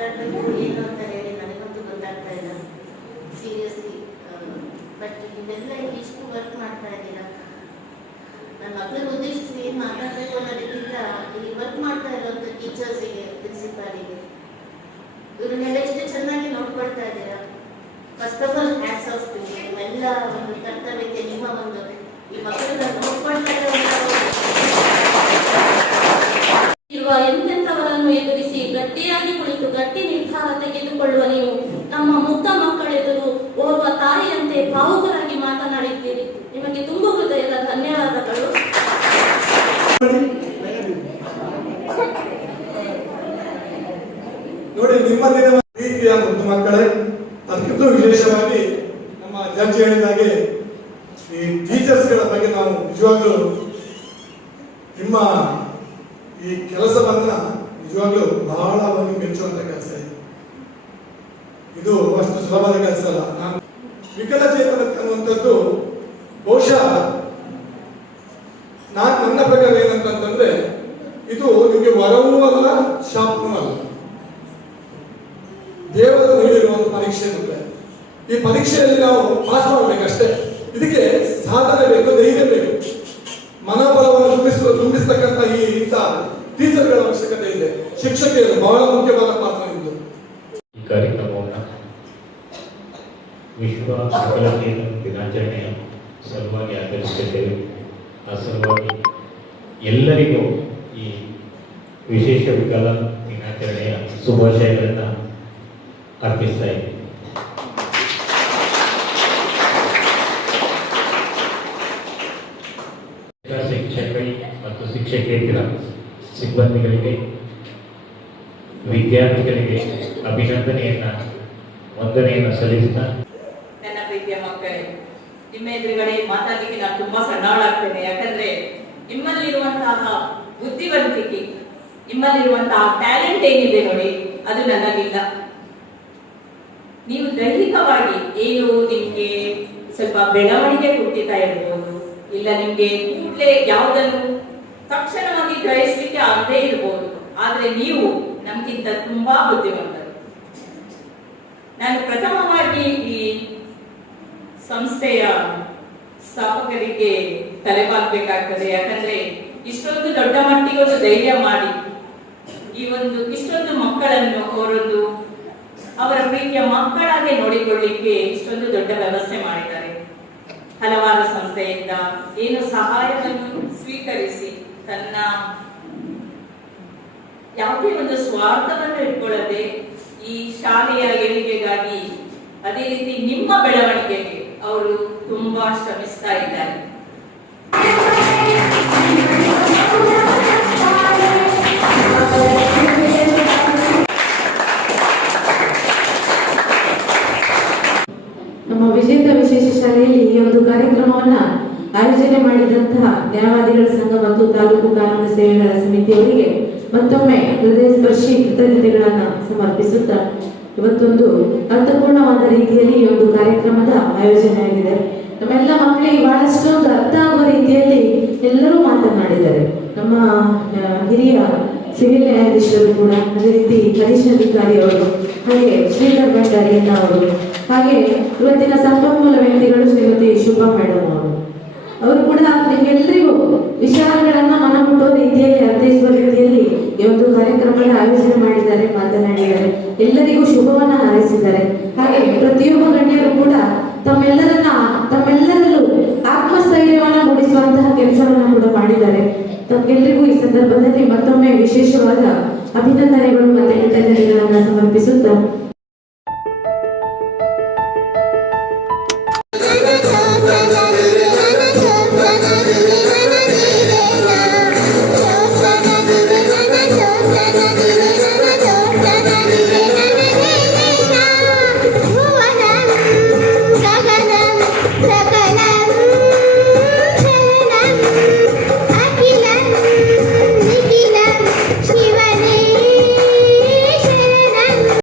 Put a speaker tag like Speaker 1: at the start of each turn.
Speaker 1: ಮಾತಾಡಬೇಕು. ಏನು ಅಂತ ಹೇಳಿ ನನಗಂತೂ ಗೊತ್ತಾಗ್ತಾ ಇಲ್ಲ. ಸೀರಿಯಸ್ಲಿ ಬಟ್ ಇವೆಲ್ಲ ಇಷ್ಟು ವರ್ಕ್ ಮಾಡ್ತಾ ಇದ್ದೀರಾ? ನನ್ನ ಮಕ್ಕಳ ಉದ್ದೇಶಿಸಿ ಏನು ಮಾತಾಡಬೇಕು ಅನ್ನೋದಕ್ಕಿಂತ ಈ ವರ್ಕ್ ಮಾಡ್ತಾ ಇರೋಂಥ ಟೀಚರ್ಸಿಗೆ ಪ್ರಿನ್ಸಿಪಾಲಿಗೆ ಇವ್ರನ್ನೆಲ್ಲ ಎಷ್ಟು ಚೆನ್ನಾಗಿ ನೋಡ್ಕೊಳ್ತಾ ಇದ್ದೀರಾ? First of all hats off ನಿಮ್ಮೆಲ್ಲ ಒಂದು ಕರ್ತವ್ಯಕ್ಕೆ ನಿಮ್ಮ ಒಂದು, ಈ ಮಕ್ಕಳನ್ನ ನೋಡ್ಕೊಳ್ತಾ ಇರೋ
Speaker 2: ಇರುವ ಭಾವುಕರಾಗಿ ಮಾತನಾಡಿದ್ದೀರಿ. ನಿಮಗೆ ತುಂಬ ಹೃದಯದ ಧನ್ಯವಾದಗಳು.
Speaker 3: ನೋಡಿ ನಿಮ್ಮಲ್ಲಿನ ಪ್ರೀತಿಯ ಮುದ್ದು ಮಕ್ಕಳೇ ಅದಕ್ಕಿಂತ ವಿಶೇಷವಾಗಿ ನಮ್ಮ ಜಡ್ಜ್ ಹೇಳಿದಾಗೆ ಈ ಟೀಚರ್ಸ್ಗಳ ಬಗ್ಗೆ ನಾವು ನಿಜವಾಗ್ಲೂ ನಿಮ್ಮ ಈ ಕೆಲಸವನ್ನ ನಿಜವಾಗ್ಲೂ ಬಹಳ ಒಂದು ಮೆಚ್ಚುವಂತ ಕೆಲಸ ಇದೆ. ಇದು ಅಷ್ಟು ಸುಲಭದ ಕೆಲಸ ಅಲ್ಲ ನಾನು ವಿಕಲಚೇತನತೆ ಅನ್ನುವಂಥದ್ದು ಬಹುಶಃ ನಾನು ನನ್ನ ಪ್ರಕಾರ ಏನಂತಂದ್ರೆ ಇದು ನಿಮಗೆ ವರವೂ ಅಲ್ಲ, ಶಾಪನೂ ಅಲ್ಲ. ದೇವರು ನೀಡಿರುವ ಒಂದು ಪರೀಕ್ಷೆ ಇರುತ್ತೆ. ಈ ಪರೀಕ್ಷೆಯಲ್ಲಿ ನಾವು ಪಾಸ್ ಮಾಡಬೇಕಷ್ಟೇ. ಇದಕ್ಕೆ ಸಾಧನೆ ಬೇಕು, ಧೈರ್ಯ ಬೇಕು. ಮನೋಬಲವನ್ನು ತುಂಬಿಸುವ, ತುಂಬಿಸ್ತಕ್ಕಂಥ ಈ ಇಂಥ ಟೀಚರ್ಗಳ ಅವಶ್ಯಕತೆ ಇದೆ. ಶಿಕ್ಷಕಿಯರು ಬಹಳ ಮುಖ್ಯವಾದ ಪಾತ್ರ ನಿಮ್ಮದು
Speaker 4: ಈ ಕಾರ್ಯಕ್ರಮವನ್ನು ವಿಶ್ವ ವಿಕಲಚೇತನ ದಿನಾಚರಣೆಯ ಸಲುವಾಗಿ ಆಚರಿಸುತ್ತಿದ್ದೇವೆ. ಆ ಸಲುವಾಗಿ ಎಲ್ಲರಿಗೂ ಈ ವಿಶೇಷ ವಿಕಲ ದಿನಾಚರಣೆಯ ಶುಭಾಶಯಗಳನ್ನು ಅರ್ಪಿಸ್ತಾ ಇದ್ದೀನಿ. ಶಿಕ್ಷಕರಿ ಮತ್ತು ಶಿಕ್ಷಕೇತರ ಸಿಬ್ಬಂದಿಗಳಿಗೆ, ವಿದ್ಯಾರ್ಥಿಗಳಿಗೆ ಅಭಿನಂದನೆಯನ್ನ, ವಂದನೆಯನ್ನು ಸಲ್ಲಿಸ್ತಾ
Speaker 5: ನಿಮ್ಮ ಎದುರುಗಡೆ ಮಾತಾಡಲಿಕ್ಕೆ ನಾನು ತುಂಬಾ ಸಣ್ಣವಳಾಗ್ತೇನೆ. ಯಾಕಂದ್ರೆ ನಿಮ್ಮಲ್ಲಿರುವಂತಹ ಬುದ್ಧಿವಂತಿಕೆ, ನಿಮ್ಮಲ್ಲಿರುವಂತಹ ಟ್ಯಾಲೆಂಟ್ ಏನಿದೆ ನೋಡಿ, ಅದು ನನಗಿಲ್ಲ ನೀವು ದೈಹಿಕವಾಗಿ ಏನು ನಿಮ್ಗೆ ಸ್ವಲ್ಪ ಬೆಳವಣಿಗೆ ಕೊಟ್ಟಿತಾ ಇರಬಹುದು ಇಲ್ಲ ನಿಮ್ಗೆ ಕೂಡಲೇ ಯಾವುದನ್ನು ತಕ್ಷಣವಾಗಿ ಗ್ರಹಿಸ್ಲಿಕ್ಕೆ ಆಗದೇ ಇರ್ಬೋದು, ಆದ್ರೆ ನೀವು ನಮ್ಗಿಂತ ತುಂಬಾ ಬುದ್ಧಿವಂತರು. ನಾನು ಪ್ರಥಮವಾಗಿ ಈ ಸಂಸ್ಥೆಯ ಸ್ಥಾಪಕರಿಗೆ ತಲೆಬಾಗಬೇಕಾಗ್ತದೆ. ಯಾಕಂದ್ರೆ ಇಷ್ಟೊಂದು ದೊಡ್ಡ ಮಟ್ಟಿಗೆ ಒಂದು ಧೈರ್ಯ ಮಾಡಿ ಈ ಒಂದು ಇಷ್ಟೊಂದು ಮಕ್ಕಳನ್ನು ಅವರೊಂದು ಅವರ ಪ್ರೀತಿಯ ಮಕ್ಕಳಾಗೆ ನೋಡಿಕೊಳ್ಳಿಕ್ಕೆ ಇಷ್ಟೊಂದು ದೊಡ್ಡ ವ್ಯವಸ್ಥೆ ಮಾಡಿದ್ದಾರೆ. ಹಲವಾರು ಸಂಸ್ಥೆಯಿಂದ ಏನು ಸಹಾಯವನ್ನು ಸ್ವೀಕರಿಸಿ ತನ್ನ ಯಾವುದೇ ಒಂದು ಸ್ವಾರ್ಥವನ್ನು ಇಟ್ಕೊಳ್ಳದೆ ಈ ಶಾಲೆಯ ಏಳಿಗೆಗಾಗಿ ಅದೇ ರೀತಿ ನಿಮ್ಮ ಬೆಳವಣಿಗೆಗೆ ಅವರು ತುಂಬಾ ಶ್ರಮಿಸ್ತಾ ಇದ್ದಾರೆ.
Speaker 6: ನಮ್ಮ ವಿಜೇತ ವಿಶೇಷ ಶಾಲೆಯಲ್ಲಿ ಈ ಒಂದು ಕಾರ್ಯಕ್ರಮವನ್ನ ಆಯೋಜನೆ ಮಾಡಿದಂತಹ ನ್ಯಾಯವಾದಿಗಳ ಸಂಘ ಮತ್ತು ತಾಲೂಕು ಕಾನೂನು ಸೇವೆಗಳ ಸಮಿತಿಯವರಿಗೆ ಮತ್ತೊಮ್ಮೆ ಹೃದಯ ಸ್ಪರ್ಶಿ ಕೃತಜ್ಞತೆಗಳನ್ನ ಸಮರ್ಪಿಸುತ್ತಾ ಇವತ್ತೊಂದು ಅರ್ಥಪೂರ್ಣವಾದ ರೀತಿಯಲ್ಲಿ ಆಯೋಜನೆ ಆಗಿದೆ. ನಮ್ಮೆಲ್ಲ ಮಕ್ಕಳಿಗೆ ಬಹಳಷ್ಟು ಅರ್ಥ ಆಗುವ ರೀತಿಯಲ್ಲಿ ಎಲ್ಲರೂ ಮಾತನಾಡಿದ್ದಾರೆ. ನಮ್ಮ ಹಿರಿಯ ಸಿವಿಲ್ ನ್ಯಾಯಾಧೀಶರು ಕೂಡ ಅದೇ ರೀತಿ ಹರೀಶ್ ಅಧಿಕಾರಿ ಅವರು, ಹಾಗೆ ಶ್ರೀಧರ್ ಭಂಡಾರಿಯನ್ನ ಅವರು, ಹಾಗೆ ಇವತ್ತಿನ ಸಂಪನ್ಮೂಲ ವ್ಯಕ್ತಿಗಳು ಶ್ರೀಮತಿ ಶುಭಾ ಮೇಡಮ್ ಅವರು. ಅವರು ಕೂಡ ನಿಮ್ಗೆಲ್ಲರಿಗೂ ವಿಚಾರಗಳನ್ನ ಮನಮುಟ್ಟುವ ರೀತಿಯಲ್ಲಿ ಅರ್ಥೈಸುವ ರೀತಿಯಲ್ಲಿ ಈ ಒಂದು ಕಾರ್ಯಕ್ರಮದ ಆಯೋಜನೆ ಮಾಡಿದ್ದಾರೆ ಮಾತನಾಡಿದ್ದಾರೆ ಎಲ್ಲರಿಗೂ ಶುಭವನ್ನ ಹಾರೈಸಿದ್ದಾರೆ ಹಾಗೆ ಪ್ರತಿಯೊಬ್ಬ ಗಣ್ಯರು ಕೂಡ ತಮ್ಮೆಲ್ಲರನ್ನ, ತಮ್ಮೆಲ್ಲರಲ್ಲೂ ಆತ್ಮಸ್ಥೈರ್ಯವನ್ನ ಮೂಡಿಸುವಂತಹ ಕೆಲಸವನ್ನ ಕೂಡ ಮಾಡಿದ್ದಾರೆ. ತಮ್ಗೆಲ್ಲರಿಗೂ ಈ ಸಂದರ್ಭದಲ್ಲಿ ಮತ್ತೊಮ್ಮೆ ವಿಶೇಷವಾದ ಅಭಿನಂದನೆಗಳು ಮತ್ತೆ ಕೃತಜ್ಞತೆಗಳನ್ನ ಸಮರ್ಪಿಸುತ್ತಾ